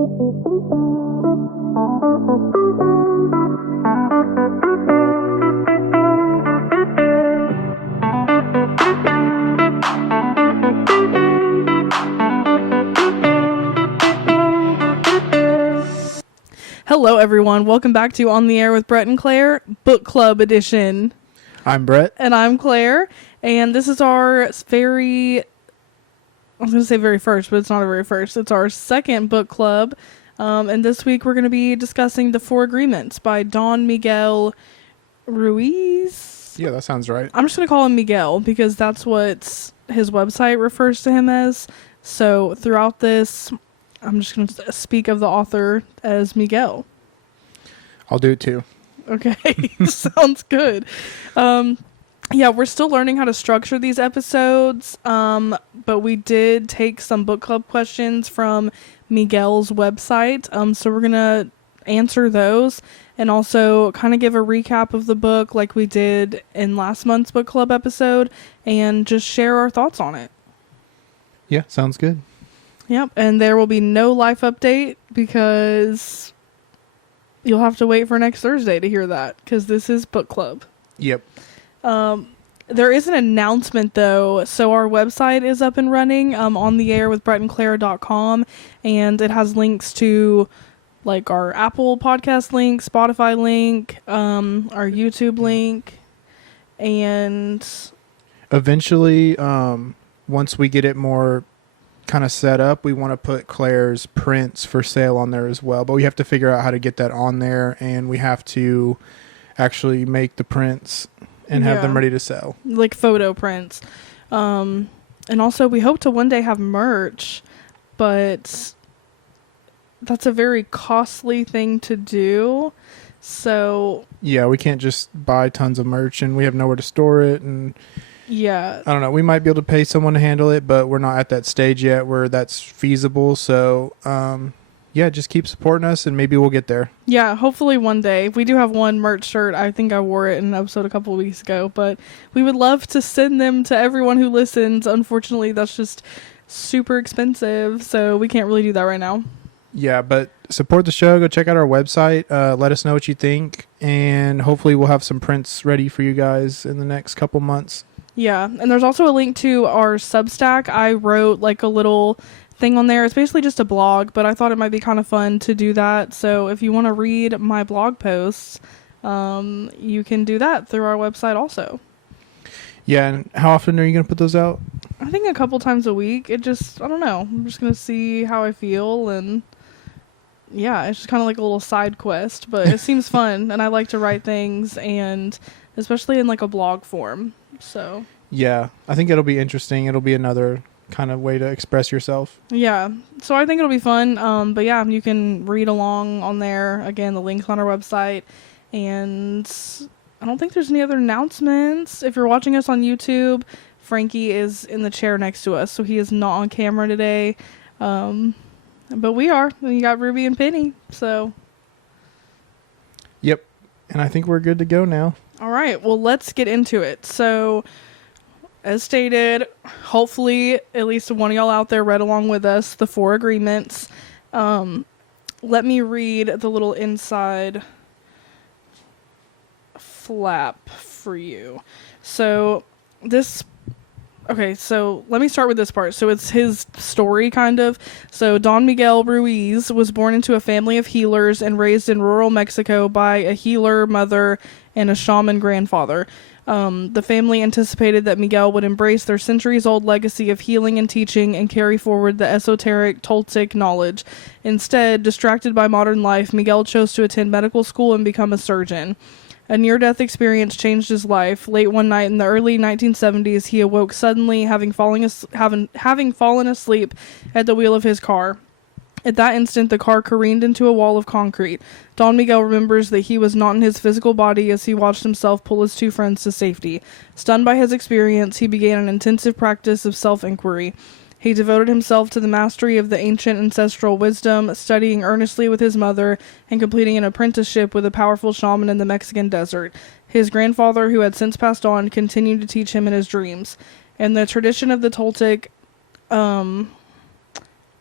Hello, everyone. Welcome back to On the Air with Brett and Claire, Book Club edition. I'm Brett. And I'm Claire. And this is our I was going to say very first, but it's not a very first. It's our second book club. And this week we're going to be discussing The Four Agreements by Don Miguel Ruiz. Yeah, that sounds right. I'm just going to call him Miguel because that's what his website refers to him as. So throughout this, I'm just going to speak of the author as Miguel. I'll do it too. Okay, sounds good. Yeah, we're still learning how to structure these episodes, but we did take some book club questions from Miguel's website, so we're going to answer those and also kind of give a recap of the book like we did in last month's book club episode and just share our thoughts on it. Yeah, sounds good. Yep, and there will be no life update because you'll have to wait for next Thursday to hear that because this is book club. Yep. There is an announcement though, so our website is up and running on the air with brettandclaire.com, and it has links to like our Apple podcast link, Spotify link, our YouTube link, and eventually once we get it more kind of set up, we want to put Claire's prints for sale on there as well, but we have to figure out how to get that on there, and we have to actually make the prints and have them ready to sell, like photo prints, and also we hope to one day have merch, but that's a very costly thing to do. So yeah, we can't just buy tons of merch and we have nowhere to store it, and yeah, I don't know, we might be able to pay someone to handle it, but we're not at that stage yet where that's feasible. So yeah, just keep supporting us and maybe we'll get there. Yeah, hopefully one day. We do have one merch shirt. I think I wore it in an episode a couple of weeks ago, but we would love to send them to everyone who listens. Unfortunately, that's just super expensive, so we can't really do that right now. Yeah, but support the show. Go check out our website. Let us know what you think, and hopefully we'll have some prints ready for you guys in the next couple months. Yeah, and there's also a link to our Substack. I wrote like a little thing on there. It's basically just a blog, but I thought it might be kind of fun to do that. So if you want to read my blog posts, you can do that through our website also. Yeah, and how often are you going to put those out? I think a couple times a week. I don't know. I'm just going to see how I feel, and yeah, it's just kind of like a little side quest, but it seems fun, and I like to write things, and especially in like a blog form. So yeah, I think it'll be interesting. It'll be another kind of way to express yourself. Yeah, so I think it'll be fun. But yeah, you can read along on there. Again, the link's on our website, and I don't think there's any other announcements. If you're watching us on YouTube, Frankie is in the chair next to us, so he is not on camera today. But we are. And you got Ruby and Penny, so. Yep, and I think we're good to go now. All right, well, let's get into it. So, as stated, hopefully at least one of y'all out there read along with us the Four Agreements. Let me read the little inside flap for you. So let me start with this part. So it's his story, kind of. So Don Miguel Ruiz was born into a family of healers and raised in rural Mexico by a healer mother and a shaman grandfather. The family anticipated that Miguel would embrace their centuries-old legacy of healing and teaching and carry forward the esoteric Toltec knowledge. Instead, distracted by modern life, Miguel chose to attend medical school and become a surgeon. A near-death experience changed his life. Late one night in the early 1970s, he awoke suddenly, having fallen asleep at the wheel of his car. At that instant, the car careened into a wall of concrete. Don Miguel remembers that he was not in his physical body as he watched himself pull his two friends to safety. Stunned by his experience, he began an intensive practice of self-inquiry. He devoted himself to the mastery of the ancient ancestral wisdom, studying earnestly with his mother, and completing an apprenticeship with a powerful shaman in the Mexican desert. His grandfather, who had since passed on, continued to teach him in his dreams. In the tradition of the Toltec,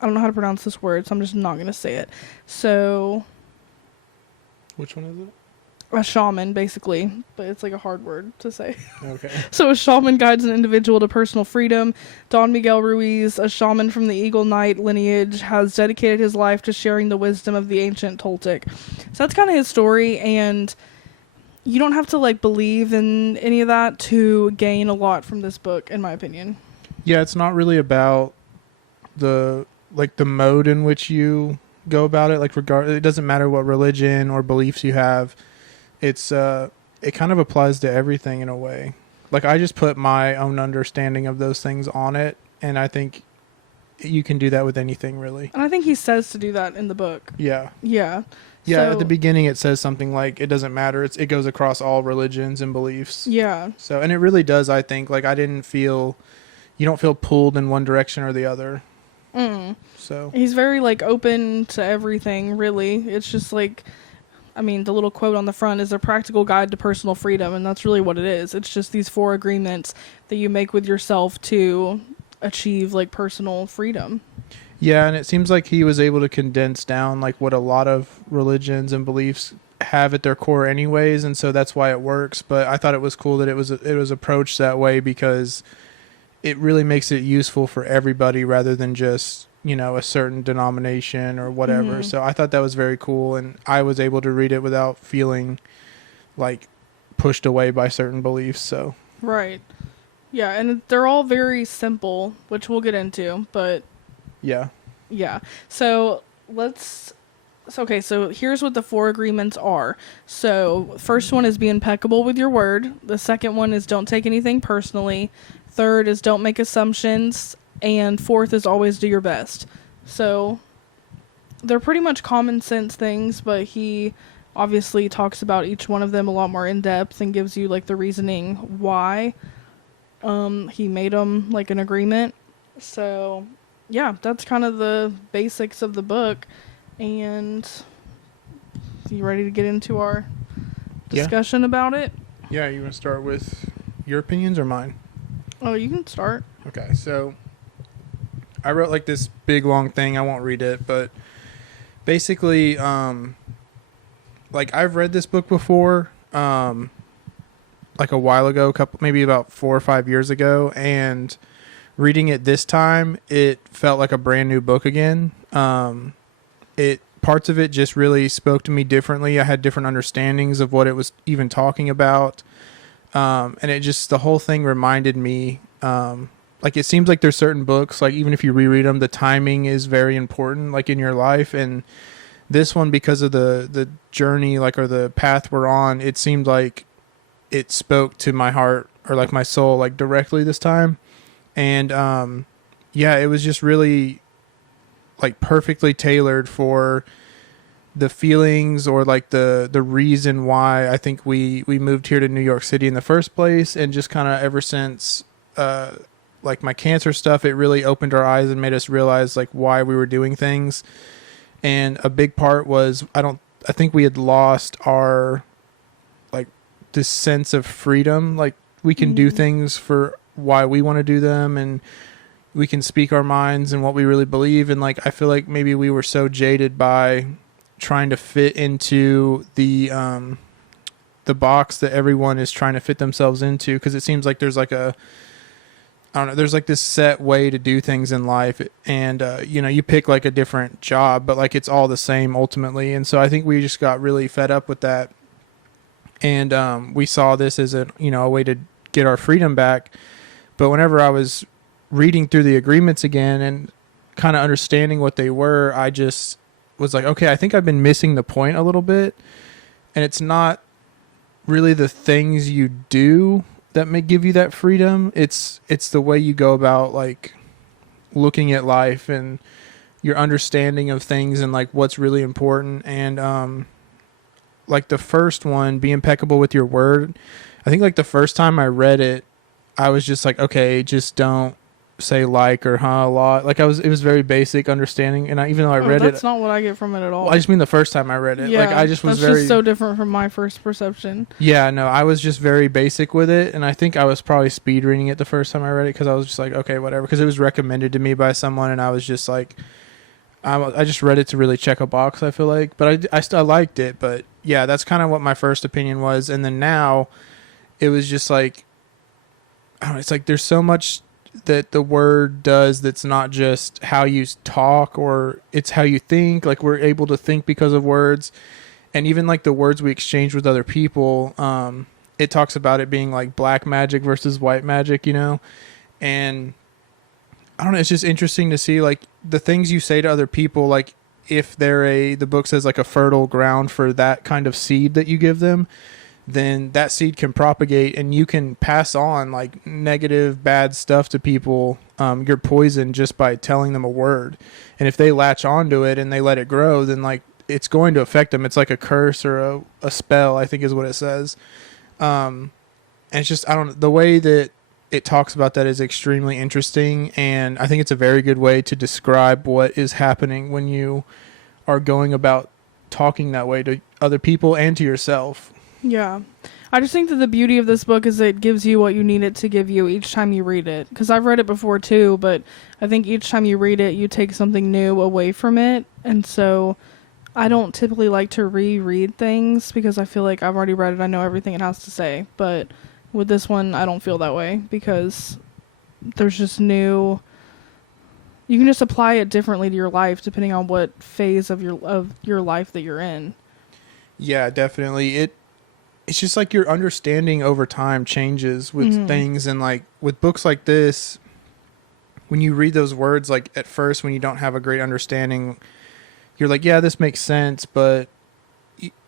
I don't know how to pronounce this word, so I'm just not going to say it. So, Which one is it? a shaman, basically, but it's like a hard word to say. Okay. So a shaman guides an individual to personal freedom. Don Miguel Ruiz, a shaman from the Eagle Knight lineage, has dedicated his life to sharing the wisdom of the ancient Toltec. So that's kind of his story, and you don't have to like believe in any of that to gain a lot from this book, in my opinion. Yeah, it's not really about the mode in which you go about it. Like, it doesn't matter what religion or beliefs you have. It's it kind of applies to everything in a way. Like, I just put my own understanding of those things on it, and I think you can do that with anything, really. And I think he says to do that in the book. Yeah. Yeah. Yeah, So, at the beginning it says something like, it doesn't matter. It goes across all religions and beliefs. yeah. So, and it really does, I think. Like, you don't feel pulled in one direction or the other. So He's very like open to everything, really. It's just like, I mean, the little quote on the front is a practical guide to personal freedom, and that's really what it is. It's just these 4 agreements that you make with yourself to achieve like personal freedom. yeah, and it seems like he was able to condense down like what a lot of religions and beliefs have at their core anyways, and so that's why it works. But I thought it was cool that it was approached that way, because it really makes it useful for everybody rather than just, a certain denomination or whatever. Mhm. So I thought that was very cool, and I was able to read it without feeling like pushed away by certain beliefs. So Right. Yeah, and they're all very simple, which we'll get into, but yeah. yeah. So so here's what the 4 agreements are. So first one is be impeccable with your word. The second one is don't take anything personally. Third is don't make assumptions. And fourth is always do your best. So they're pretty much common sense things, but he obviously talks about each one of them a lot more in depth and gives you like the reasoning why he made them like an agreement. So yeah, that's kind of the basics of the book. And you ready to get into our discussion about it? Yeah, you want to start with your opinions or mine? Oh, you can start. Okay, so I wrote like this big long thing. I won't read it, but basically, like, I've read this book before, like a while ago, maybe about 4 or 5 years ago, and reading it this time, it felt like a brand new book again. Parts of it just really spoke to me differently. I had different understandings of what it was even talking about. And it just, the whole thing reminded me, like, it seems like there's certain books, like, even if you reread them, the timing is very important, like, in your life. And this one, because of the journey, like, or the path we're on, it seemed like it spoke to my heart, or like my soul, like, directly this time. And yeah, it was just really like perfectly tailored for the feelings, or like the reason why I think we moved here to New York City in the first place. And just kind of ever since like my cancer stuff, it really opened our eyes and made us realize like why we were doing things. And a big part was, I think we had lost our, like, this sense of freedom. Like, we can do things for why we want to do them, and we can speak our minds and what we really believe. And like, I feel like maybe we were so jaded by trying to fit into the box that everyone is trying to fit themselves into. Cause it seems like there's like there's like this set way to do things in life, and you pick like a different job, but like it's all the same ultimately. And so I think we just got really fed up with that. And we saw this as a way to get our freedom back. But whenever I was reading through the agreements again and kind of understanding what they were, I just was like, okay, I think I've been missing the point a little bit. And it's not really the things you do that may give you that freedom. It's the way you go about like looking at life and your understanding of things and like what's really important. And like the first one, be impeccable with your word. I think like the first time I read it, I was just like, okay, just don't say like or huh a lot. Like it was very basic understanding. And even though I read that's not what I get from it at all. Well, I just mean the first time I read it. Yeah, like I just was that's just so different from my first perception. Yeah, no, I was just very basic with it. And I think I was probably speed reading it the first time I read it, because I was just like, okay, whatever. Because it was recommended to me by someone, and I was just like, I just read it to really check a box, I feel like, but I still liked it. But yeah, that's kind of what my first opinion was. And then now it was just like, I don't know, it's like there's so much that the word does that's not just how you talk, or it's how you think. Like, we're able to think because of words. And even like the words we exchange with other people, it talks about it being like black magic versus white magic, you know? And I don't know, it's just interesting to see like the things you say to other people, like if the book says like a fertile ground for that kind of seed that you give them, then that seed can propagate and you can pass on like negative, bad stuff to people, your poison, just by telling them a word. And if they latch onto it and they let it grow, then like it's going to affect them. It's like a curse or a spell, I think is what it says. And it's just, I don't know, the way that it talks about that is extremely interesting. And I think it's a very good way to describe what is happening when you are going about talking that way to other people and to yourself. Yeah. I just think that the beauty of this book is it gives you what you need it to give you each time you read it. Because I've read it before too, but I think each time you read it, you take something new away from it. And so I don't typically like to reread things because I feel like I've already read it. I know everything it has to say. But with this one, I don't feel that way because there's just new... You can just apply it differently to your life depending on what phase of your life that you're in. Yeah, definitely. It's just like your understanding over time changes with things. And like with books like this, when you read those words, like at first when you don't have a great understanding, you're like, yeah, this makes sense, but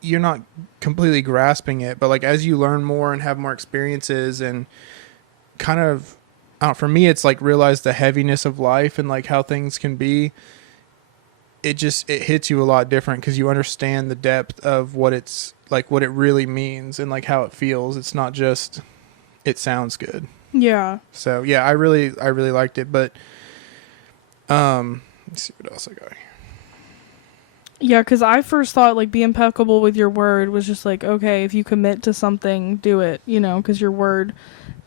you're not completely grasping it. But like as you learn more and have more experiences and kind of, I don't know, for me it's like realize the heaviness of life and like how things can be. It hits you a lot different because you understand the depth of what it's like, what it really means, and like how it feels. It's not just it sounds good. Yeah. So yeah, I really liked it. But let's see what else I got. Yeah, because I first thought like be impeccable with your word was just like, okay, if you commit to something, do it, you know, because your word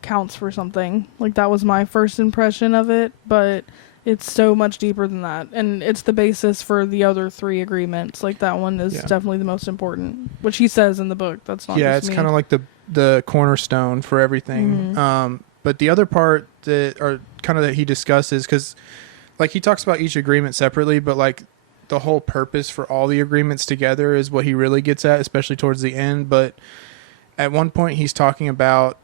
counts for something. Like that was my first impression of it, but it's so much deeper than that. And it's the basis for the other 3 agreements. Like that one is definitely the most important, which he says in the book. That's not Yeah, just it's kind of like the cornerstone for everything. But the other part that he discusses, because like he talks about each agreement separately, but like the whole purpose for all the agreements together is what he really gets at, especially towards the end. But at one point he's talking about,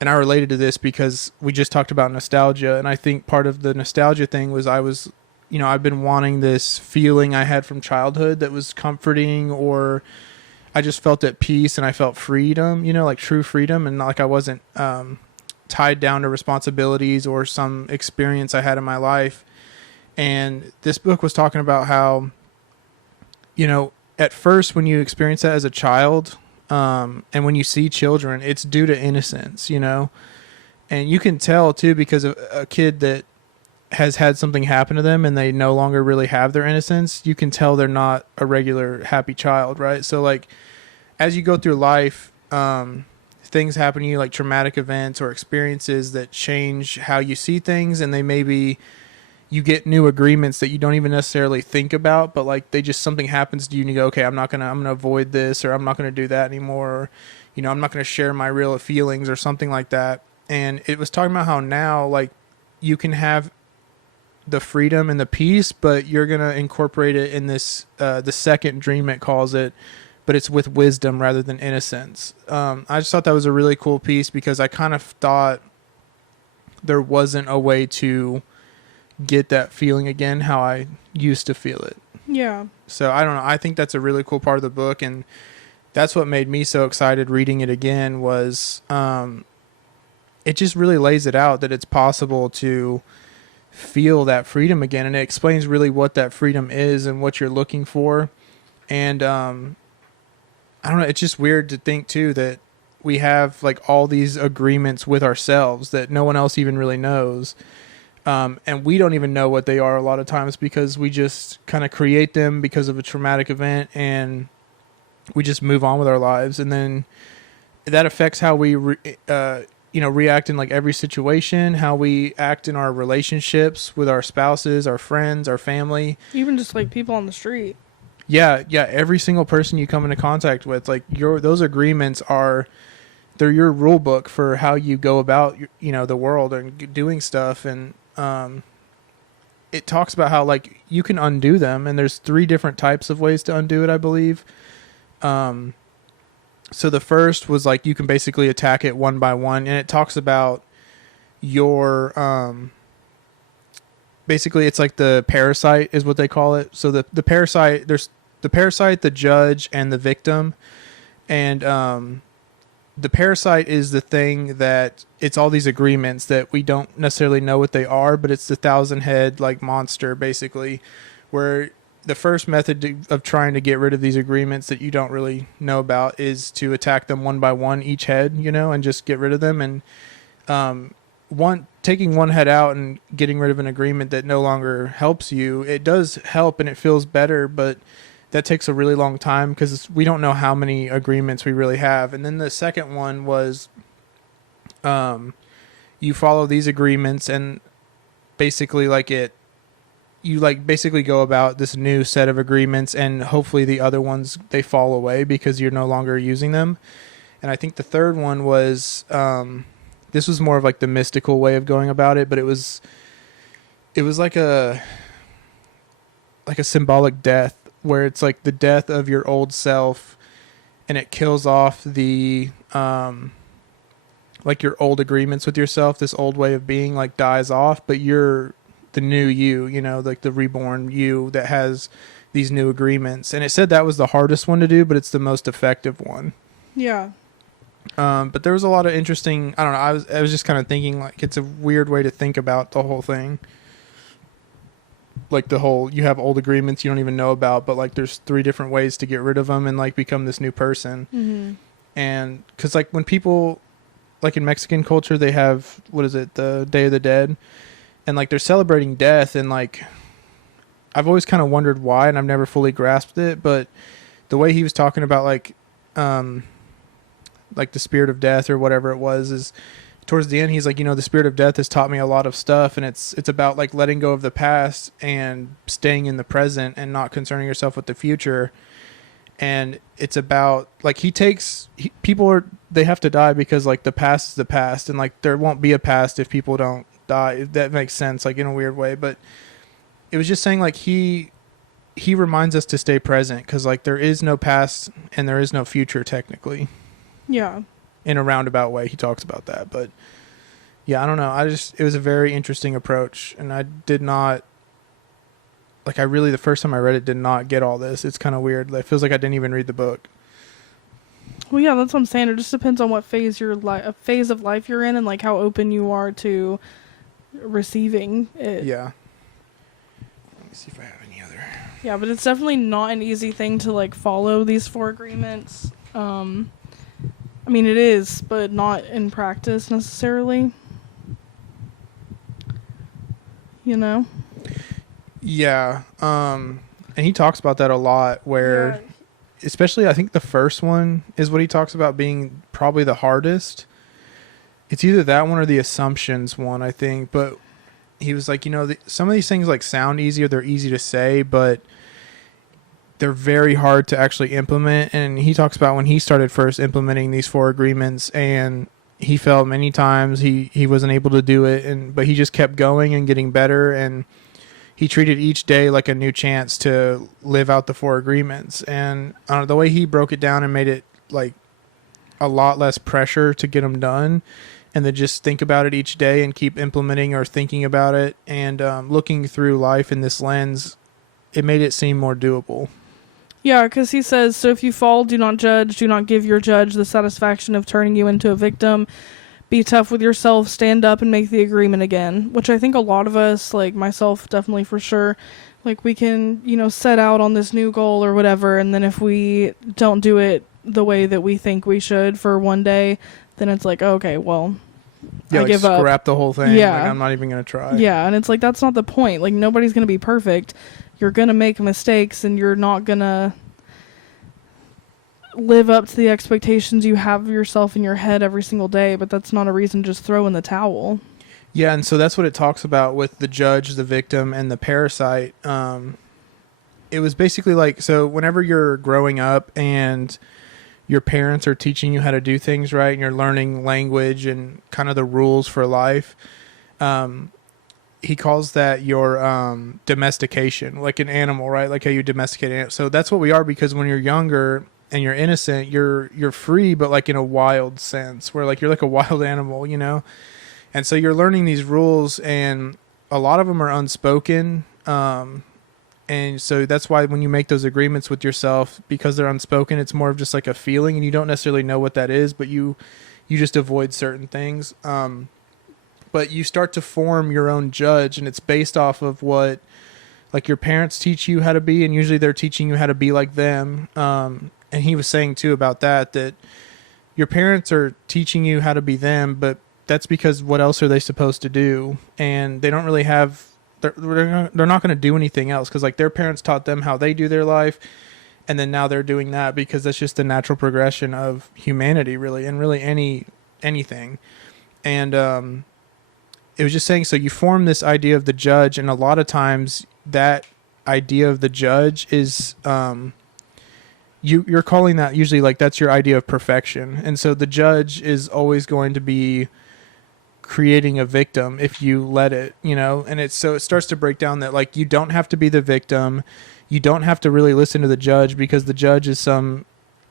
and I related to this because we just talked about nostalgia. And I think part of the nostalgia thing was I've been wanting this feeling I had from childhood that was comforting, or I just felt at peace and I felt freedom, like true freedom. And like I wasn't tied down to responsibilities or some experience I had in my life. And this book was talking about how, at first when you experience that as a child, and when you see children, it's due to innocence, and you can tell too, because of a kid that has had something happen to them and they no longer really have their innocence, you can tell they're not a regular happy child, right? So like, as you go through life, things happen to you, like traumatic events or experiences that change how you see things, and you get new agreements that you don't even necessarily think about, but like something happens to you and you go, okay, I'm going to avoid this, or I'm not going to do that anymore. Or, I'm not going to share my real feelings or something like that. And it was talking about how now, like, you can have the freedom and the peace, but you're going to incorporate it in this, the second dream it calls it, but it's with wisdom rather than innocence. I just thought that was a really cool piece because I kind of thought there wasn't a way to get that feeling again how I used to feel it. Yeah. So I don't know. I think that's a really cool part of the book, and that's what made me so excited reading it again was it just really lays it out that it's possible to feel that freedom again, and it explains really what that freedom is and what you're looking for. And I don't know, it's just weird to think too that we have like all these agreements with ourselves that no one else even really knows. And we don't even know what they are a lot of times because we just kind of create them because of a traumatic event and we just move on with our lives. And then that affects how we react in like every situation, how we act in our relationships with our spouses, our friends, our family. Even just like people on the street. Yeah, every single person you come into contact with, like those agreements they're your rule book for how you go about the world and doing stuff. And it talks about how like you can undo them, and there's 3 different types of ways to undo it, I believe. So the first was like you can basically attack it one by one, and it talks about your basically it's like the parasite is what they call it. So the parasite, there's the parasite, the judge, and the victim. And the parasite is the thing that it's all these agreements that we don't necessarily know what they are, but it's the 1,000-head like monster basically, where the first method of trying to get rid of these agreements that you don't really know about is to attack them one by one, each head, and just get rid of them. And taking one head out and getting rid of an agreement that no longer helps you, it does help and it feels better, but that takes a really long time because we don't know how many agreements we really have. And then the second one was you follow these agreements, and basically you basically go about this new set of agreements, and hopefully the other ones, they fall away because you're no longer using them. And I think the third one was, this was more of like the mystical way of going about it, but it was like a symbolic death, where it's like the death of your old self, and it kills off the, like your old agreements with yourself. This old way of being like dies off, but you're the new you, like the reborn you that has these new agreements. And it said that was the hardest one to do, but it's the most effective one. Yeah. But there was a lot of interesting, I don't know, I was just kind of thinking like it's a weird way to think about the whole thing. Like you have old agreements you don't even know about, but like there's 3 different ways to get rid of them and like become this new person. Mm-hmm. And cause like when people, like in Mexican culture, they have, the Day of the Dead, and like they're celebrating death, and like I've always kind of wondered why, and I've never fully grasped it, but the way he was talking about like the spirit of death or whatever it was, is towards the end he's like, the spirit of death has taught me a lot of stuff, and it's about like letting go of the past and staying in the present and not concerning yourself with the future. And it's about like they have to die because like the past is the past, and like there won't be a past if people don't die. That makes sense, like in a weird way, but it was just saying like he reminds us to stay present, because like there is no past and there is no future technically. Yeah. In a roundabout way he talks about that. But yeah, I don't know, it was a very interesting approach, and I did not like, the first time I read it, did not get all this. It's kind of weird. It feels like I didn't even read the book. Well, yeah, that's what I'm saying. It just depends on what phase phase of life you're in, and like how open you are to receiving it. Yeah. Let me see if I have any other. Yeah, but it's definitely not an easy thing to like follow these 4 agreements. I mean, it is, but not in practice necessarily. Yeah. And he talks about that a lot, where especially I think the first one is what he talks about being probably the hardest. It's either that one or the assumptions one, I think. But he was like, some of these things like sound easier, they're easy to say, but they're very hard to actually implement. And he talks about when he started first implementing these 4 agreements, and he felt many times he wasn't able to do it, but he just kept going and getting better, and he treated each day like a new chance to live out the 4 agreements. And the way he broke it down and made it like a lot less pressure to get them done, and then just think about it each day and keep implementing or thinking about it, and looking through life in this lens, it made it seem more doable. Yeah, because he says, so if you fall, do not judge. Do not give your judge the satisfaction of turning you into a victim. Be tough with yourself. Stand up and make the agreement again. Which I think a lot of us, like myself definitely for sure, like we can, set out on this new goal or whatever. And then if we don't do it the way that we think we should for one day, then it's like, okay, well, I give up. Scrap the whole thing. Yeah. Like, I'm not even going to try. Yeah, and it's like, that's not the point. Like, nobody's going to be perfect. You're going to make mistakes, and you're not going to live up to the expectations you have of yourself in your head every single day, but that's not a reason to just throw in the towel. Yeah, and so that's what it talks about with the judge, the victim, and the parasite. It was basically like, so whenever you're growing up and your parents are teaching you how to do things right and you're learning language and kind of the rules for life, he calls that your domestication, like an animal, right? Like how you domesticate it. So that's what we are, because when you're younger and you're innocent, you're free, but like in a wild sense, where like you're like a wild animal, you know? And so you're learning these rules, and a lot of them are unspoken. And so that's why when you make those agreements with yourself, because they're unspoken, it's more of just like a feeling, and you don't necessarily know what that is, but you just avoid certain things. But you start to form your own judge, and it's based off of what like your parents teach you how to be, and usually they're teaching you how to be like them. And he was saying too about that your parents are teaching you how to be them, but that's because what else are they supposed to do? And they don't really have, they're not going to do anything else, because like their parents taught them how they do their life, and then now they're doing that because that's just the natural progression of humanity, really, and really anything. And it was just saying, so you form this idea of the judge, and a lot of times that idea of the judge is you're calling that usually like that's your idea of perfection. And so the judge is always going to be creating a victim if you let it, you know. And it's, so it starts to break down that like you don't have to be the victim, you don't have to really listen to the judge, because the judge is some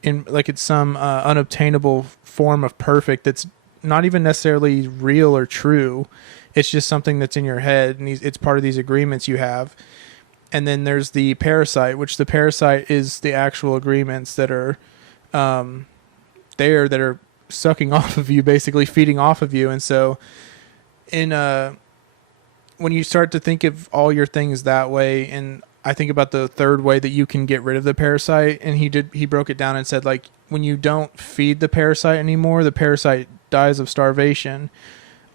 unobtainable form of perfect that's not even necessarily real or true. It's just something that's in your head, and it's part of these agreements you have. And then there's the parasite, which the parasite is the actual agreements that are there, that are sucking off of you, basically feeding off of you. And so when you start to think of all your things that way, and I think about the third way that you can get rid of the parasite, and he broke it down and said, like, when you don't feed the parasite anymore, the parasite dies of starvation.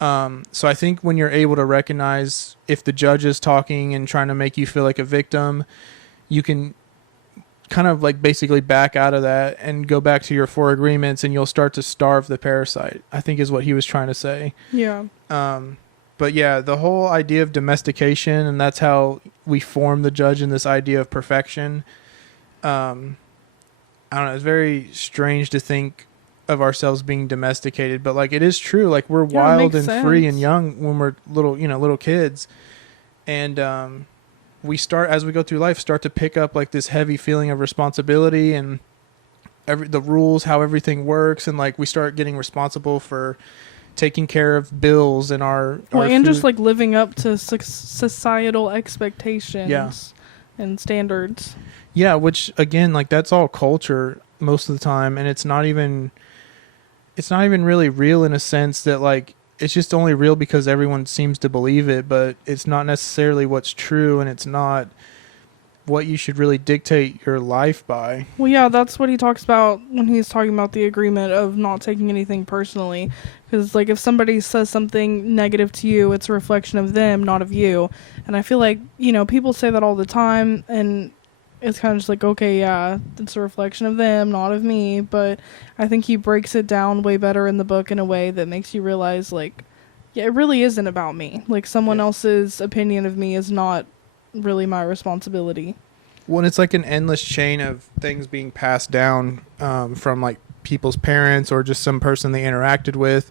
So I think when you're able to recognize if the judge is talking and trying to make you feel like a victim, you can kind of like basically back out of that and go back to your 4 agreements, and you'll start to starve the parasite, I think is what he was trying to say. Yeah. But yeah, the whole idea of domestication, and that's how we form the judge in this idea of perfection. I don't know, it's very strange to think of ourselves being domesticated, but like it is true. Like we're wild and free and young when we're little kids. And we start, as we go through life, start to pick up like this heavy feeling of responsibility and the rules, how everything works. And like we start getting responsible for taking care of bills and our and food. Just like living up to societal expectations and standards. Yeah, which again, like that's all culture most of the time, and it's not even really real, in a sense that like it's just only real because everyone seems to believe it, but it's not necessarily what's true, and it's not what you should really dictate your life by. Well, yeah, that's what he talks about when he's talking about the agreement of not taking anything personally. Because, like, if somebody says something negative to you, it's a reflection of them, not of you. And I feel like, you know, people say that all the time, and it's kind of just like, okay, yeah, it's a reflection of them, not of me. But I think he breaks it down way better in the book in a way that makes you realize, like, yeah, it really isn't about me. Like, someone else's opinion of me is not really my responsibility. Well, it's like an endless chain of things being passed down from like people's parents or just some person they interacted with,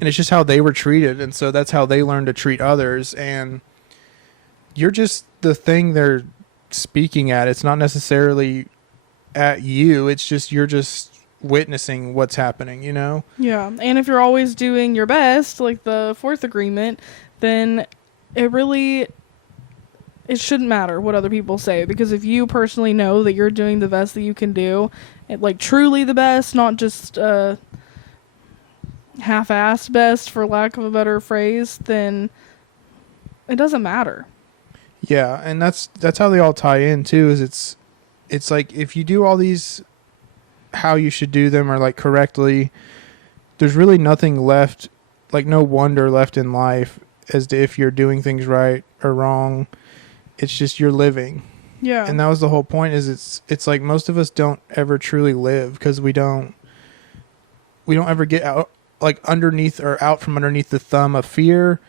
and it's just how they were treated, and so that's how they learned to treat others. And you're just the thing they're speaking at. It's not necessarily at you, it's just you're just witnessing what's happening, you know? Yeah, and if you're always doing your best, like the 4th agreement, then it shouldn't matter what other people say, because if you personally know that you're doing the best that you can do, like truly the best, not just half-assed best, for lack of a better phrase, then it doesn't matter. Yeah, and that's how they all tie in too. Is it's like if you do all these how you should do them or like correctly, there's really nothing left, like no wonder left in life as to if you're doing things right or wrong. It's just you're living. Yeah. And that was the whole point. Is it's like most of us don't ever truly live because we don't ever get out, like, underneath or out from underneath the thumb of fear,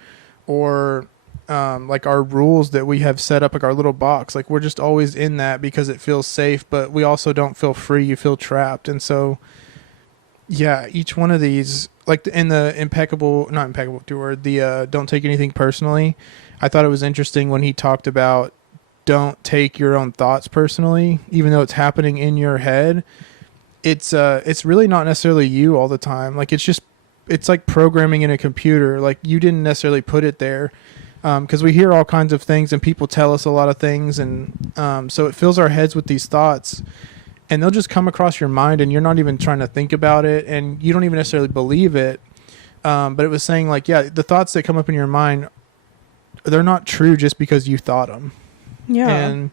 or like our rules that we have set up, like our little box. Like, we're just always in that because it feels safe, but we also don't feel free. You feel trapped. And so, yeah, each one of these, like in the not impeccable word, the don't take anything personally. I thought it was interesting when he talked about don't take your own thoughts personally, even though it's happening in your head. It's really not necessarily you all the time. Like, it's like programming in a computer. Like, you didn't necessarily put it there, because we hear all kinds of things and people tell us a lot of things, and so it fills our heads with these thoughts, and they'll just come across your mind and you're not even trying to think about it, and you don't even necessarily believe it. But it was saying, like, yeah, the thoughts that come up in your mind, they're not true just because you thought them. Yeah. And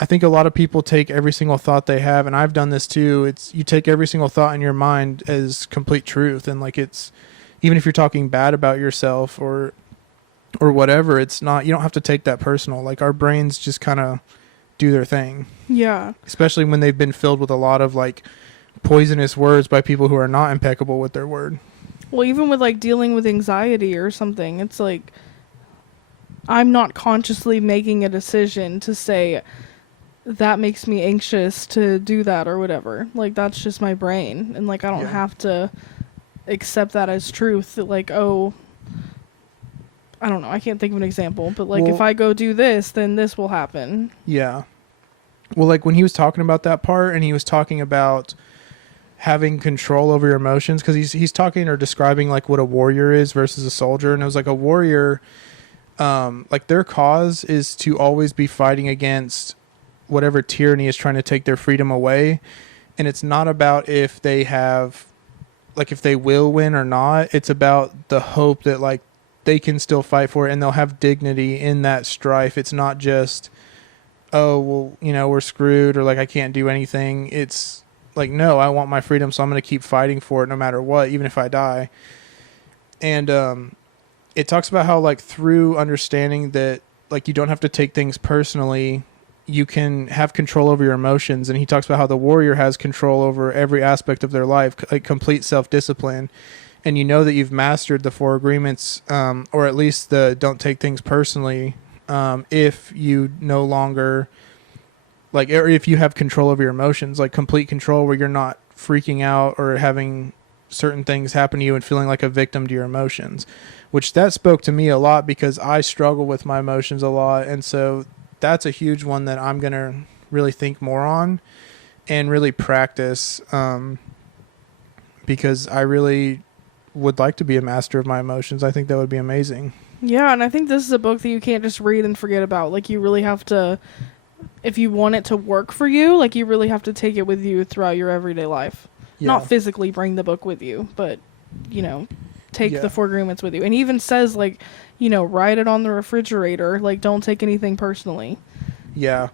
I think a lot of people take every single thought they have, and I've done this too. It's, you take every single thought in your mind as complete truth, and like, it's, even if you're talking bad about yourself or whatever, it's not, you don't have to take that personal. Like, our brains just kind of do their thing. Yeah. Especially when they've been filled with a lot of like poisonous words by people who are not impeccable with their word. Well, even with like dealing with anxiety or something, it's like I'm not consciously making a decision to say that makes me anxious to do that or whatever. Like, that's just my brain, and like I don't have to accept that as truth. Like, oh, I don't know, I can't think of an example, but like, if I go do this, then this will happen. Yeah. Well, like when he was talking about that part, and he was talking about having control over your emotions, because he's talking or describing like what a warrior is versus a soldier, and it was like a warrior, like their cause is to always be fighting against whatever tyranny is trying to take their freedom away, and it's not about if they have, like, if they will win or not. It's about the hope that like they can still fight for it, and they'll have dignity in that strife. It's not just, oh, well, you know, we're screwed, or like I can't do anything. It's like, no, I want my freedom, so I'm going to keep fighting for it no matter what, even if I die. And it talks about how, like, through understanding that, like, you don't have to take things personally, you can have control over your emotions. And he talks about how the warrior has control over every aspect of their life, like complete self-discipline. And you know that you've mastered the 4 agreements, or at least the don't take things personally, if you no longer, like, or if you have control over your emotions, like complete control, where you're not freaking out or having certain things happen to you and feeling like a victim to your emotions, which that spoke to me a lot because I struggle with my emotions a lot. And so that's a huge one that I'm going to really think more on and really practice, because I really would like to be a master of my emotions. I think that would be amazing. Yeah, and I think this is a book that you can't just read and forget about. Like, you really have to, if you want it to work for you, like, you really have to take it with you throughout your everyday life. Yeah. Not physically bring the book with you, but, you know, take the 4 agreements with you. And he even says, like, you know, write it on the refrigerator. Like, don't take anything personally. Yeah.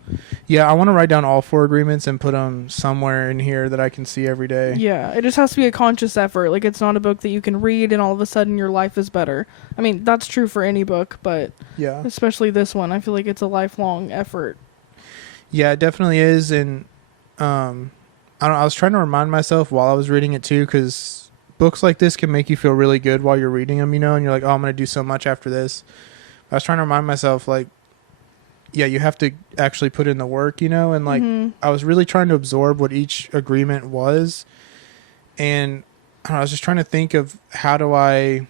Yeah, I want to write down all 4 agreements and put them somewhere in here that I can see every day. Yeah, it just has to be a conscious effort. Like, it's not a book that you can read and all of a sudden your life is better. I mean, that's true for any book, but yeah, especially this one, I feel like it's a lifelong effort. Yeah, it definitely is. And I don't know, I was trying to remind myself while I was reading it too, because books like this can make you feel really good while you're reading them, you know, and you're like, oh, I'm going to do so much after this. I was trying to remind myself, like, yeah, you have to actually put in the work, you know, and like, I was really trying to absorb what each agreement was. And I don't know, I was just trying to think of how do I,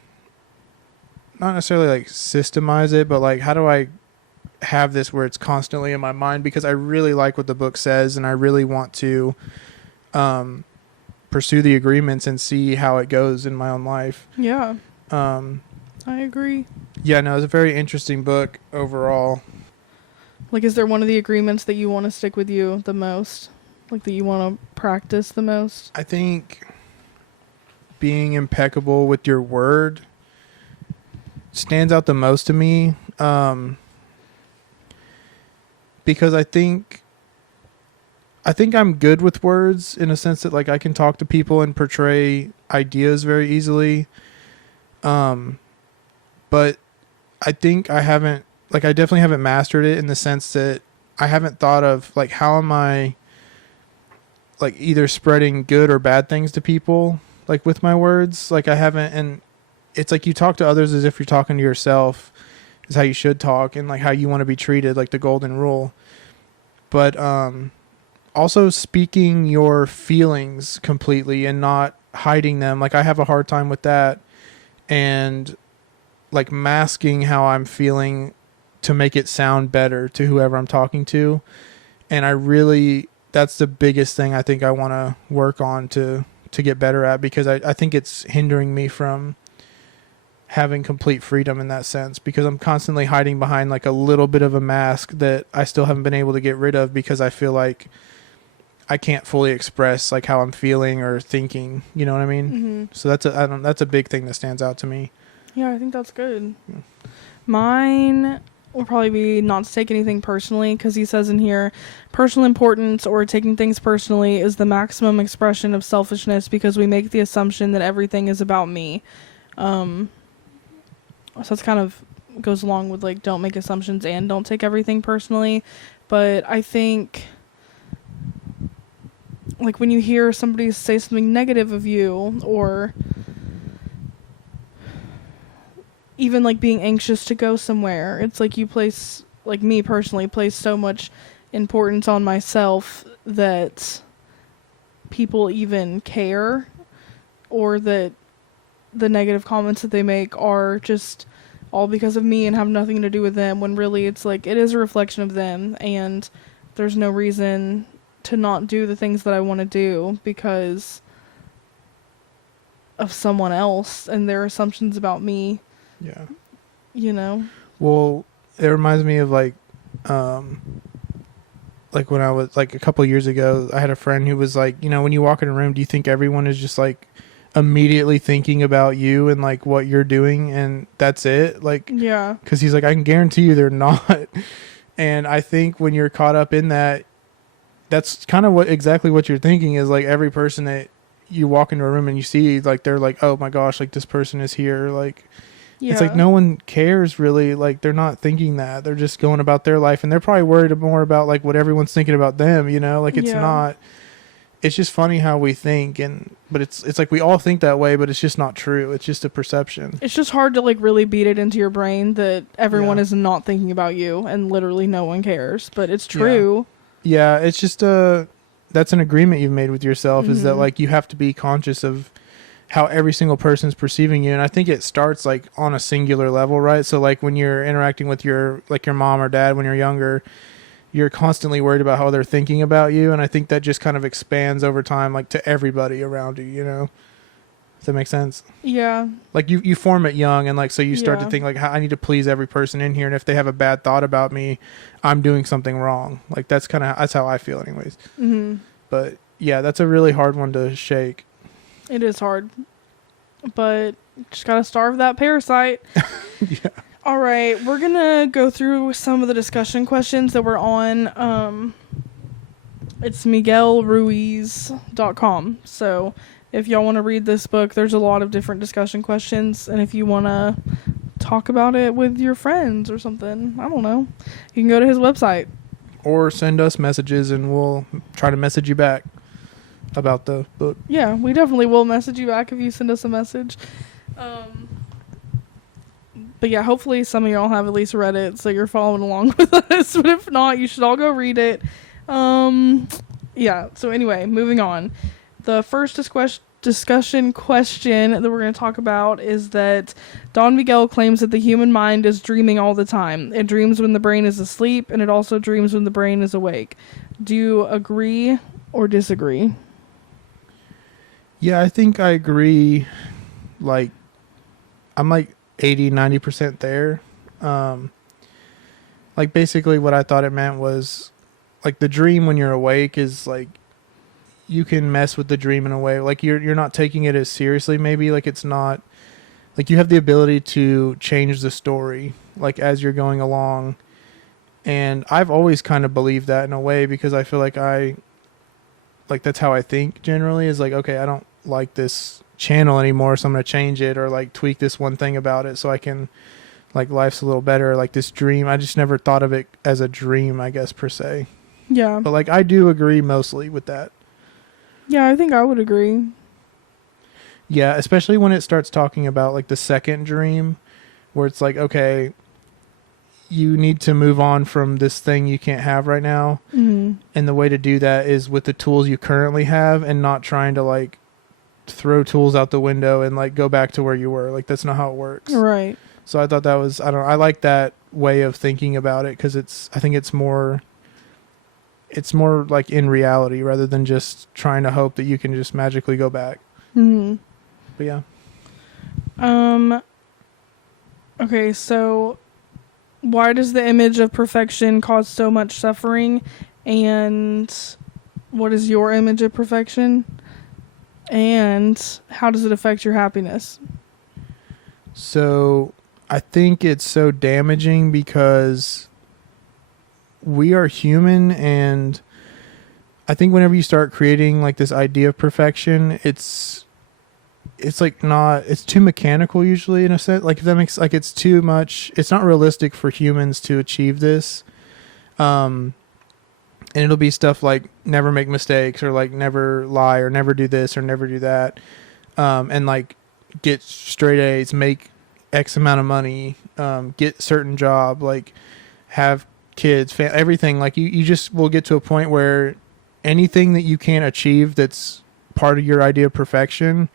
not necessarily like systemize it, but like, how do I have this where it's constantly in my mind, because I really like what the book says, and I really want to pursue the agreements and see how it goes in my own life. Yeah. I agree. Yeah, no, it's a very interesting book overall. Like, is there one of the agreements that you want to stick with you the most? Like, that you want to practice the most? I think being impeccable with your word stands out the most to me, because I think I'm good with words in a sense that, like, I can talk to people and portray ideas very easily. But I think I definitely haven't mastered it in the sense that I haven't thought of like how am I like either spreading good or bad things to people like with my words. Like I haven't, and it's like you talk to others as if you're talking to yourself is how you should talk, and like how you want to be treated, like the golden rule. But also speaking your feelings completely and not hiding them. Like I have a hard time with that, and like masking how I'm feeling to make it sound better to whoever I'm talking to. And I really, that's the biggest thing I think I want to work on to get better at, because I think it's hindering me from having complete freedom in that sense, because I'm constantly hiding behind like a little bit of a mask that I still haven't been able to get rid of, because I feel like I can't fully express like how I'm feeling or thinking, you know what I mean? Mm-hmm. So that's a big thing that stands out to me. Yeah, I think that's good. Mine will probably be not to take anything personally, because he says in here, personal importance or taking things personally is the maximum expression of selfishness because we make the assumption that everything is about me. So that's kind of goes along with like don't make assumptions and don't take everything personally. But I think like when you hear somebody say something negative of you, or even like being anxious to go somewhere, it's like you place, like me personally, place so much importance on myself that people even care, or that the negative comments that they make are just all because of me and have nothing to do with them, when really it's like it is a reflection of them, and there's no reason to not do the things that I want to do because of someone else and their assumptions about me, Yeah. you know? Well, it reminds me of like when I was like a couple years ago, I had a friend who was like, you know, when you walk in a room, do you think everyone is just like immediately thinking about you and like what you're doing and that's it? Like, Yeah. because he's like, I can guarantee you they're not. And I think when you're caught up in that, that's kind of exactly what you're thinking, is like every person that you walk into a room and you see, like they're like, oh my gosh, like this person is here. Like, Yeah. it's like no one cares really. Like they're not thinking that. They're just going about their life, and they're probably worried more about like what everyone's thinking about them, you know? Like it's Yeah. not, it's just funny how we think, but it's like we all think that way, but it's just not true. It's just a perception. It's just hard to like really beat it into your brain that everyone Yeah. is not thinking about you and literally no one cares, but it's true. Yeah, it's just that's an agreement you've made with yourself, is that Mhm. like you have to be conscious of how every single person's perceiving you. And I think it starts like on a singular level, right? So like when you're interacting with your mom or dad when you're younger, you're constantly worried about how they're thinking about you, and I think that just kind of expands over time, like to everybody around you, you know? Does that make sense? Yeah. Like you form it young, and like so you start to Yeah. think like, I need to please every person in here, and if they have a bad thought about me, I'm doing something wrong. Like that's how I feel anyways. Mhm. But yeah, that's a really hard one to shake. It is hard. But just gotta starve that parasite. Yeah. All right, we're gonna go through some of the discussion questions that were on it's miguelruiz.com. So if y'all want to read this book, there's a lot of different discussion questions, and if you want to talk about it with your friends or something, I don't know, you can go to his website. Or send us messages and we'll try to message you back about the book. Yeah, we definitely will message you back if you send us a message. But yeah, hopefully some of y'all have at least read it, so you're following along with us. But if not, you should all go read it. Yeah, so anyway, moving on. The first discussion question that we're going to talk about is that Don Miguel claims that the human mind is dreaming all the time. It dreams when the brain is asleep, and it also dreams when the brain is awake. Do you agree or disagree? Yeah, I think I agree. Like, I'm like 80-90% there. Like basically what I thought it meant was like the dream when you're awake is like you can mess with the dream in a way, like you're not taking it as seriously, maybe, like it's not like you have the ability to change the story like as you're going along. And I've always kind of believed that in a way, because I feel like that's how I think generally, is like, okay, I don't like this channel anymore, so I'm going to change it, or like tweak this one thing about it so I can like life's a little better, like this dream. I just never thought of it as a dream, I guess, per se. Yeah. But like I do agree mostly with that. Yeah, I think I would agree. Yeah, especially when it starts talking about like the second dream where it's like, okay, you need to move on from this thing you can't have right now. Mm-hmm. And the way to do that is with the tools you currently have and not trying to like throw tools out the window and like go back to where you were. Like that's not how it works. Right. So I thought that was, I don't know, I like that way of thinking about it because I think it's more like in reality rather than just trying to hope that you can just magically go back. Mm-hmm. But yeah. Okay, so why does the image of perfection cause so much suffering? And what is your image of perfection? And how does it affect your happiness? So I think it's so damaging because we are human, and I think whenever you start creating like this idea of perfection, it's like not, it's too mechanical usually in a sense. Like if that makes, like it's too much, it's not realistic for humans to achieve this. And it'll be stuff like never make mistakes or like never lie or never do this or never do that. And like get straight A's, make X amount of money, get certain job, like have kids, everything. Like you just will get to a point where anything that you can't achieve that's part of your idea of perfection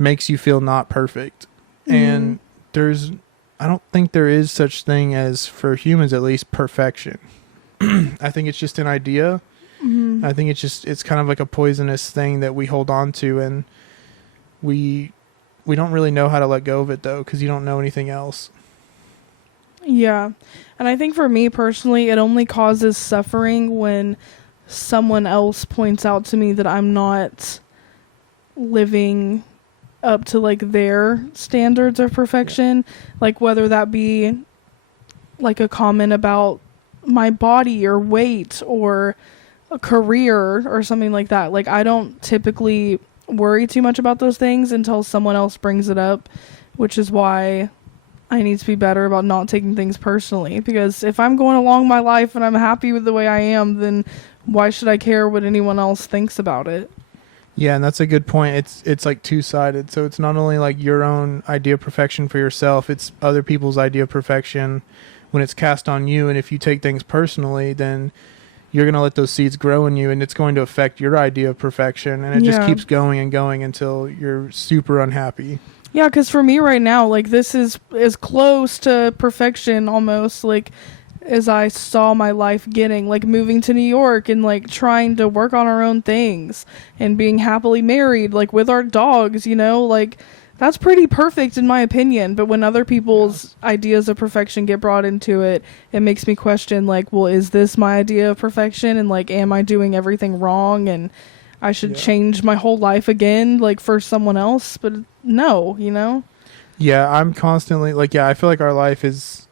makes you feel not perfect. And I don't think there is such thing as, for humans at least, perfection. I think it's just an idea. I think it's kind of like a poisonous thing that we hold on to, and we don't really know how to let go of it though, because you don't know anything else. Yeah. And I think for me personally, it only causes suffering when someone else points out to me that I'm not living up to like their standards of perfection. Like whether that be like a comment about my body or weight or a career or something like that. Like I don't typically worry too much about those things until someone else brings it up, which is why I need to be better about not taking things personally. Because if I'm going along my life and I'm happy with the way I am, then why should I care what anyone else thinks about it? Yeah, and that's a good point. It's like two-sided. So it's not only like your own idea of perfection for yourself, it's other people's idea of perfection when it's cast on you. And if you take things personally, then you're going to let those seeds grow in you, and it's going to affect your idea of perfection. And it just keeps going and going until you're super unhappy. Yeah, because for me right now, like this is as close to perfection almost, like as I saw my life getting, like moving to New York and like trying to work on our own things and being happily married, like with our dogs, you know, like that's pretty perfect in my opinion. But when other people's ideas of perfection get brought into it, it makes me question like, well, is this my idea of perfection? And like, am I doing everything wrong? And I should change my whole life again, like for someone else. But no, you know? Yeah, I'm constantly like, I feel like our life is,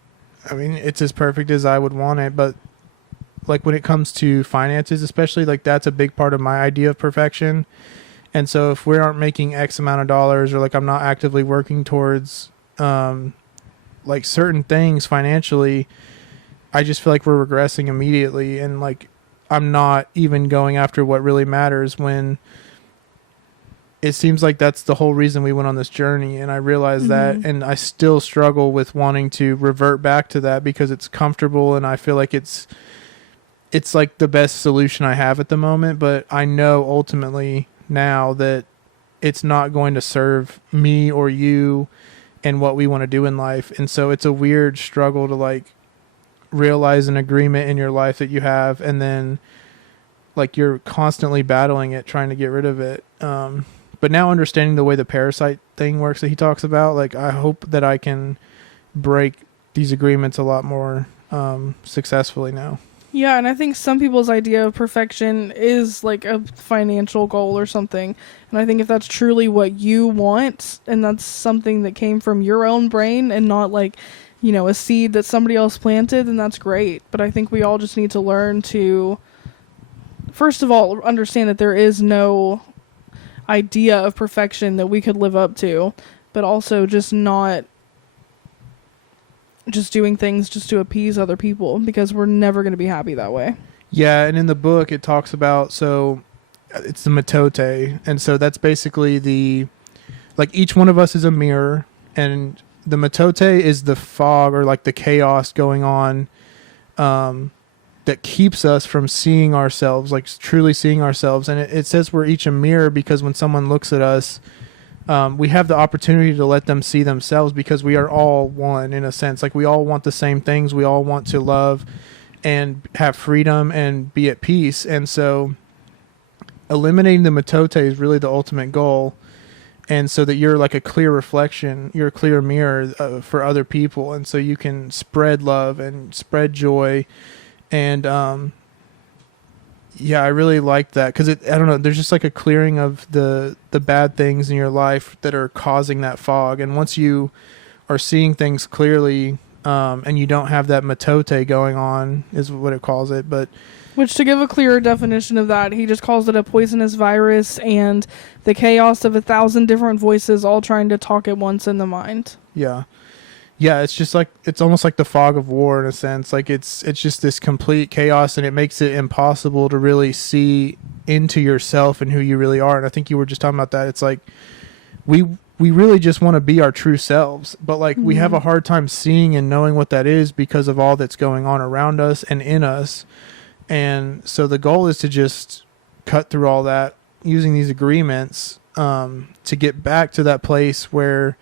I mean, it's as perfect as I would want it, but like when it comes to finances, especially, like that's a big part of my idea of perfection. And so if we aren't making X amount of dollars, or like I'm not actively working towards like certain things financially, I just feel like we're regressing immediately. And like I'm not even going after what really matters, when it seems like that's the whole reason we went on this journey. And I realize that, and I still struggle with wanting to revert back to that because it's comfortable, and I feel like it's like the best solution I have at the moment. But I know ultimately now that it's not going to serve me or you and what we want to do in life. And so it's a weird struggle to like realize an agreement in your life that you have, and then like you're constantly battling it, trying to get rid of it. But now understanding the way the parasite thing works that he talks about, like I hope that I can break these agreements a lot more successfully now. Yeah, and I think some people's idea of perfection is like a financial goal or something. And I think if that's truly what you want, and that's something that came from your own brain and not like, you know, a seed that somebody else planted, then that's great. But I think we all just need to learn to, first of all, understand that there is no idea of perfection that we could live up to, but also just not just doing things just to appease other people, because we're never going to be happy that way. Yeah, and in the book it talks about, so it's the metote, and so that's basically the, like, each one of us is a mirror, and the metote is the fog or like the chaos going on, that keeps us from seeing ourselves, like truly seeing ourselves. And it says we're each a mirror because when someone looks at us, we have the opportunity to let them see themselves, because we are all one in a sense. Like, we all want the same things. We all want to love and have freedom and be at peace. And so eliminating the metote is really the ultimate goal. And so that you're like a clear reflection, you're a clear mirror for other people. And so you can spread love and spread joy. And yeah, I really like that, because I don't know, there's just like a clearing of the bad things in your life that are causing that fog. And once you are seeing things clearly, and you don't have that metote going on, is what it calls it. But which, to give a clearer definition of that, he just calls it a poisonous virus and the chaos of 1,000 different voices all trying to talk at once in the mind. yeah, it's just like, it's almost like the fog of war in a sense. Like, it's just this complete chaos, and it makes it impossible to really see into yourself and who you really are. And I think you were just talking about that. It's like we really just want to be our true selves, but like we have a hard time seeing and knowing what that is because of all that's going on around us and in us. And so the goal is to just cut through all that using these agreements, to get back to that place where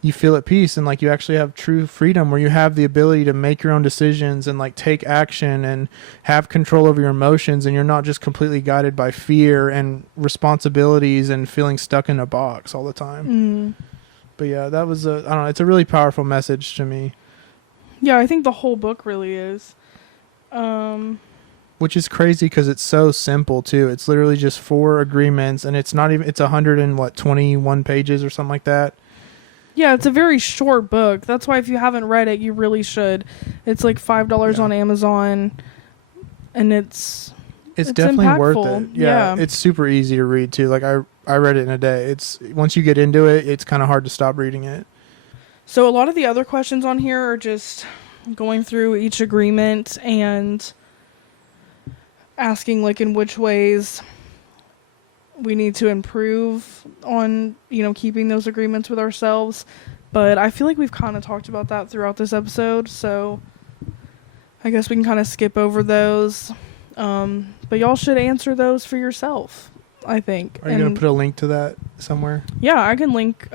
you feel at peace and like you actually have true freedom, where you have the ability to make your own decisions and like take action and have control over your emotions, and you're not just completely guided by fear and responsibilities and feeling stuck in a box all the time. But yeah, that was I don't know, it's a really powerful message to me. Yeah, I think the whole book really is. Which is crazy because it's so simple too. It's literally just 4 agreements, and it's not even, it's 121 pages or something like that. Yeah, it's a very short book. That's why if you haven't read it, you really should. It's like $5 on Amazon, and it's definitely impactful. worth it. Yeah, it's super easy to read too. Like I read it in a day. It's, once you get into it, it's kind of hard to stop reading it. So a lot of the other questions on here are just going through each agreement and asking like in which ways we need to improve on, keeping those agreements with ourselves. But I feel like we've kind of talked about that throughout this episode, so I guess we can kind of skip over those. But y'all should answer those for yourself, I think. Are you going to put a link to that somewhere? Yeah, I can link.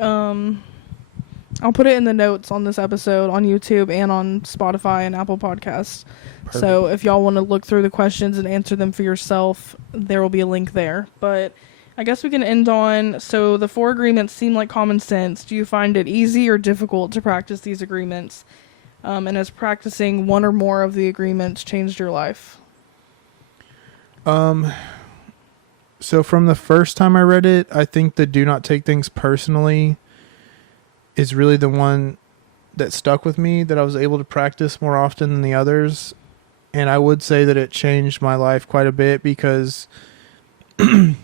I'll put it in the notes on this episode on YouTube and on Spotify and Apple Podcasts. Perfect. So if y'all want to look through the questions and answer them for yourself, there will be a link there. But I guess we can end on, so the 4 agreements seem like common sense. Do you find it easy or difficult to practice these agreements? And has practicing one or more of the agreements changed your life? So from the first time I read it, I think the do not take things personally is really the one that stuck with me, that I was able to practice more often than the others. And I would say that it changed my life quite a bit, because I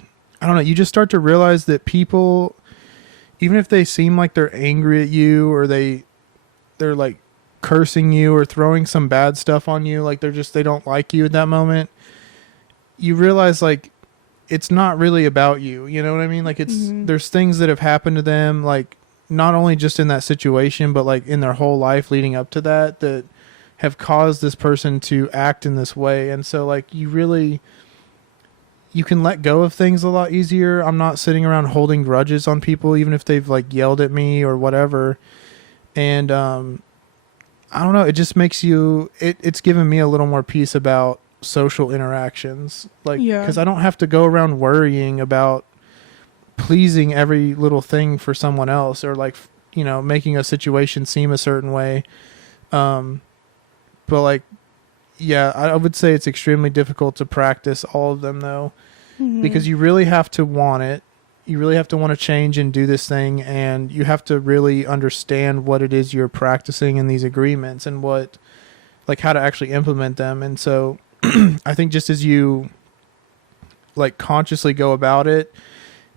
don't know, you just start to realize that people, even if they seem like they're angry at you, or they're like cursing you or throwing some bad stuff on you, like they don't like you at that moment, you realize like it's not really about you. You know what I mean? Like there's things that have happened to them, like not only just in that situation, but like in their whole life leading up to that have caused this person to act in this way. And so like you can let go of things a lot easier. I'm not sitting around holding grudges on people, even if they've like yelled at me or whatever. And I don't know, it just makes it's given me a little more peace about social interactions. Like, because I don't have to go around worrying about pleasing every little thing for someone else, or like, making a situation seem a certain way. But like, yeah, I would say it's extremely difficult to practice all of them though, because you really have to want it. You really have to want to change and do this thing, and you have to really understand what it is you're practicing in these agreements and how to actually implement them. And so I think just as you like consciously go about it,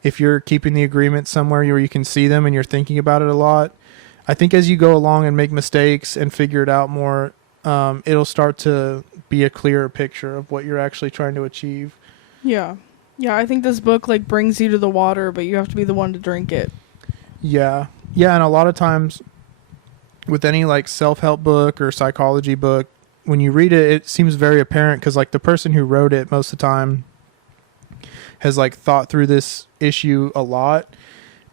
if you're keeping the agreement somewhere where you can see them and you're thinking about it a lot, I think as you go along and make mistakes and figure it out more, it'll start to be a clearer picture of what you're actually trying to achieve. Yeah. Yeah, I think this book like brings you to the water, but you have to be the one to drink it. Yeah. Yeah, and a lot of times with any like self-help book or psychology book, when you read it, it seems very apparent because like the person who wrote it most of the time has like thought through this issue a lot,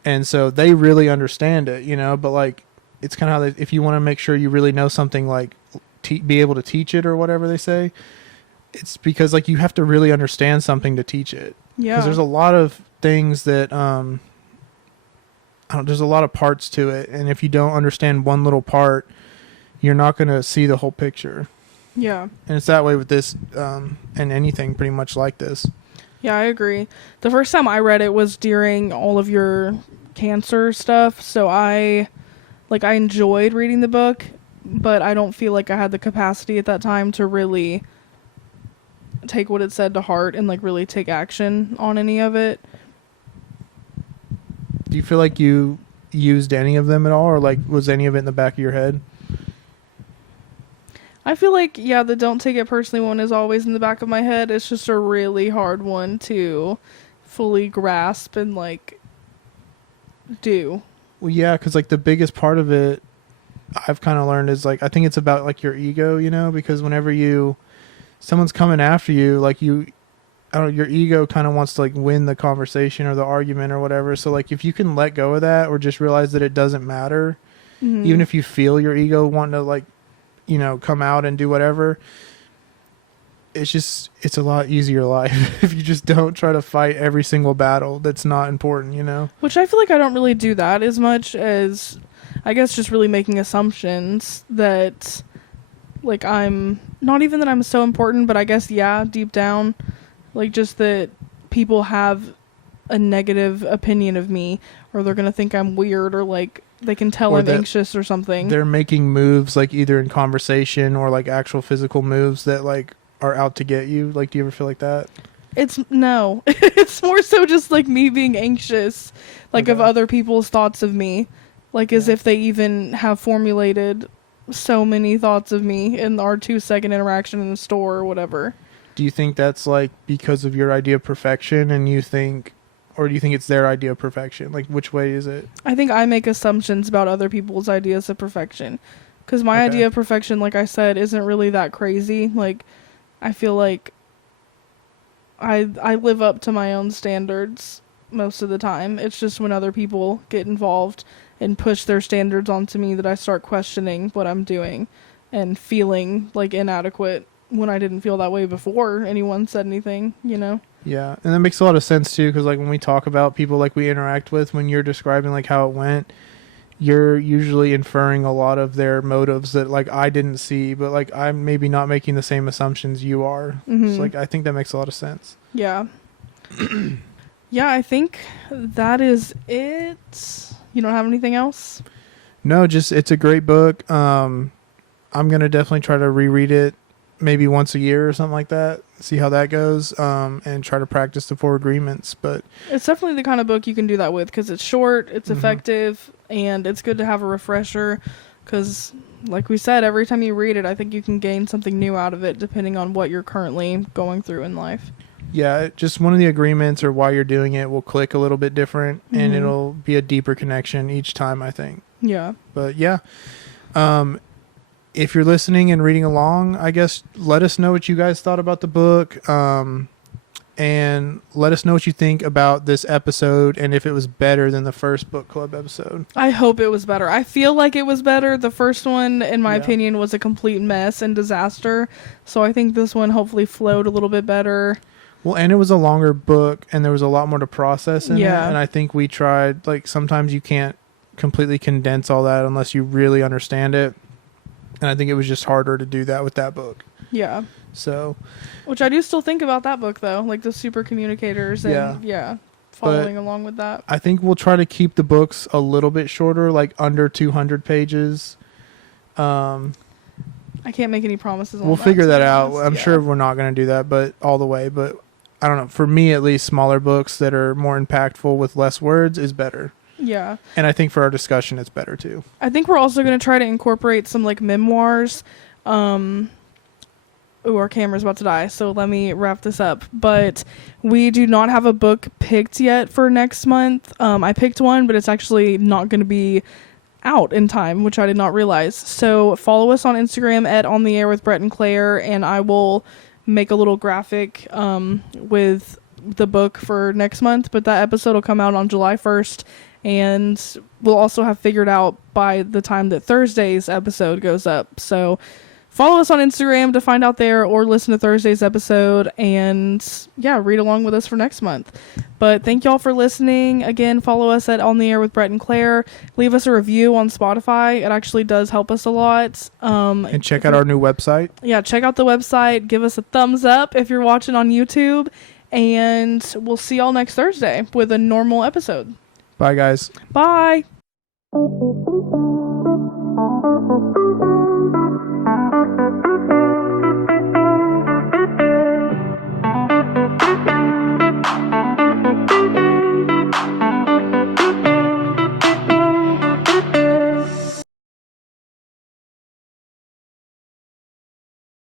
and so they really understand it, you know. But like it's kind of how if you want to make sure you really know something, like be able to teach it or whatever they say, it's because like you have to really understand something to teach it. Yeah. Because there's a lot of things that there's a lot of parts to it, and if you don't understand one little part, you're not going to see the whole picture. Yeah. And it's that way with this and anything pretty much like this. Yeah, I agree. The first time I read it was during all of your cancer stuff, so I enjoyed reading the book, but I don't feel like I had the capacity at that time to really take what it said to heart and like really take action on any of it. Do you feel like you used any of them at all, or like was any of it in the back of your head? I feel like, yeah, the don't take it personally one is always in the back of my head. It's just a really hard one to fully grasp and like do. Well, yeah, because like the biggest part of it I've kind of learned is like I think it's about like your ego, you know, because whenever someone's coming after you, like I don't know, your ego kind of wants to like win the conversation or the argument or whatever. So like if you can let go of that or just realize that it doesn't matter, even if you feel your ego wanting to like, you know, come out and do whatever, it's a lot easier life if you just don't try to fight every single battle that's not important, you know? Which I feel like I don't really do that as much as, I guess, just really making assumptions that, like, I'm, not even that I'm so important, but I guess, yeah, deep down, like, just that people have a negative opinion of me, or they're gonna think I'm weird, or, like, they can tell Or I'm that anxious or something. They're making moves, like, either in conversation or, like, actual physical moves that, like, are out to get you. Like, do you ever feel like that? No. It's more so just, like, me being anxious, like, of Okay. other people's thoughts of me. Like, as if they even have formulated so many thoughts of me in our 2-second interaction in the store or whatever. Do you think that's, like, because of your idea of perfection and or do you think it's their idea of perfection? Like, which way is it? I think I make assumptions about other people's ideas of perfection. Because my Okay. idea of perfection, like I said, isn't really that crazy. Like, I feel like I live up to my own standards most of the time. It's just when other people get involved and push their standards onto me that I start questioning what I'm doing and feeling, like, inadequate when I didn't feel that way before anyone said anything, you know? Yeah, and that makes a lot of sense too, because like when we talk about people like we interact with, when you're describing like how it went, you're usually inferring a lot of their motives that like I didn't see, but like I'm maybe not making the same assumptions you are. Mhm. So like I think that makes a lot of sense. Yeah. Yeah, I think that is it. You don't have anything else? No, just it's a great book. I'm gonna definitely try to reread it maybe once a year or something like that. See how that goes, and try to practice the 4 agreements. But It's definitely the kind of book you can do that with because it's short, it's Mhm. effective, and it's good to have a refresher because, like we said, every time you read it, I think you can gain something new out of it depending on what you're currently going through in life. yeah, just one of the agreements or why you're doing it will click a little bit different, and Mhm. it'll be a deeper connection each time, I think. Yeah. But yeah, if you're listening and reading along, I guess let us know what you guys thought about the book, and let us know what you think about this episode and if it was better than the first book club episode. I hope it was better. I feel like it was better. The first one, in my Yeah. opinion, was a complete mess and disaster. So I think this one hopefully flowed a little bit better. Well, and it was a longer book, and there was a lot more to process in Yeah. it. And I think we tried, like, sometimes you can't completely condense all that unless you really understand it. And I think it was just harder to do that with that book. Yeah. So, Which I do still think about that book, though. Like the super communicators and, yeah, following along with that. I think we'll try to keep the books a little bit shorter, like under 200 pages. I can't make any promises on We'll that. figure to that be out. honest. I'm Yeah. sure we're not going to do that, but all the way. But I don't know. For me, at least, smaller books that are more impactful with less words is better. Yeah. And I think for our discussion, it's better too. I think we're also going to try to incorporate some like memoirs. Our camera's about to die, so let me wrap this up. But we do not have a book picked yet for next month. I picked one, but it's actually not going to be out in time, which I did not realize. So follow us on Instagram at On the Air with Brett and Claire, and I will make a little graphic with the book for next month. But that episode will come out on July 1st, and we'll also have figured out by the time that Thursday's episode goes up. So follow us on Instagram to find out there, or listen to Thursday's episode, and yeah, read along with us for next month. But thank y'all for listening. Again, follow us at On the Air with Brett and Claire. Leave us a review on Spotify. It actually does help us a lot. And check out our new website. Yeah, check out the website. Give us a thumbs up if you're watching on YouTube. And we'll see y'all next Thursday with a normal episode. Bye, guys. Bye.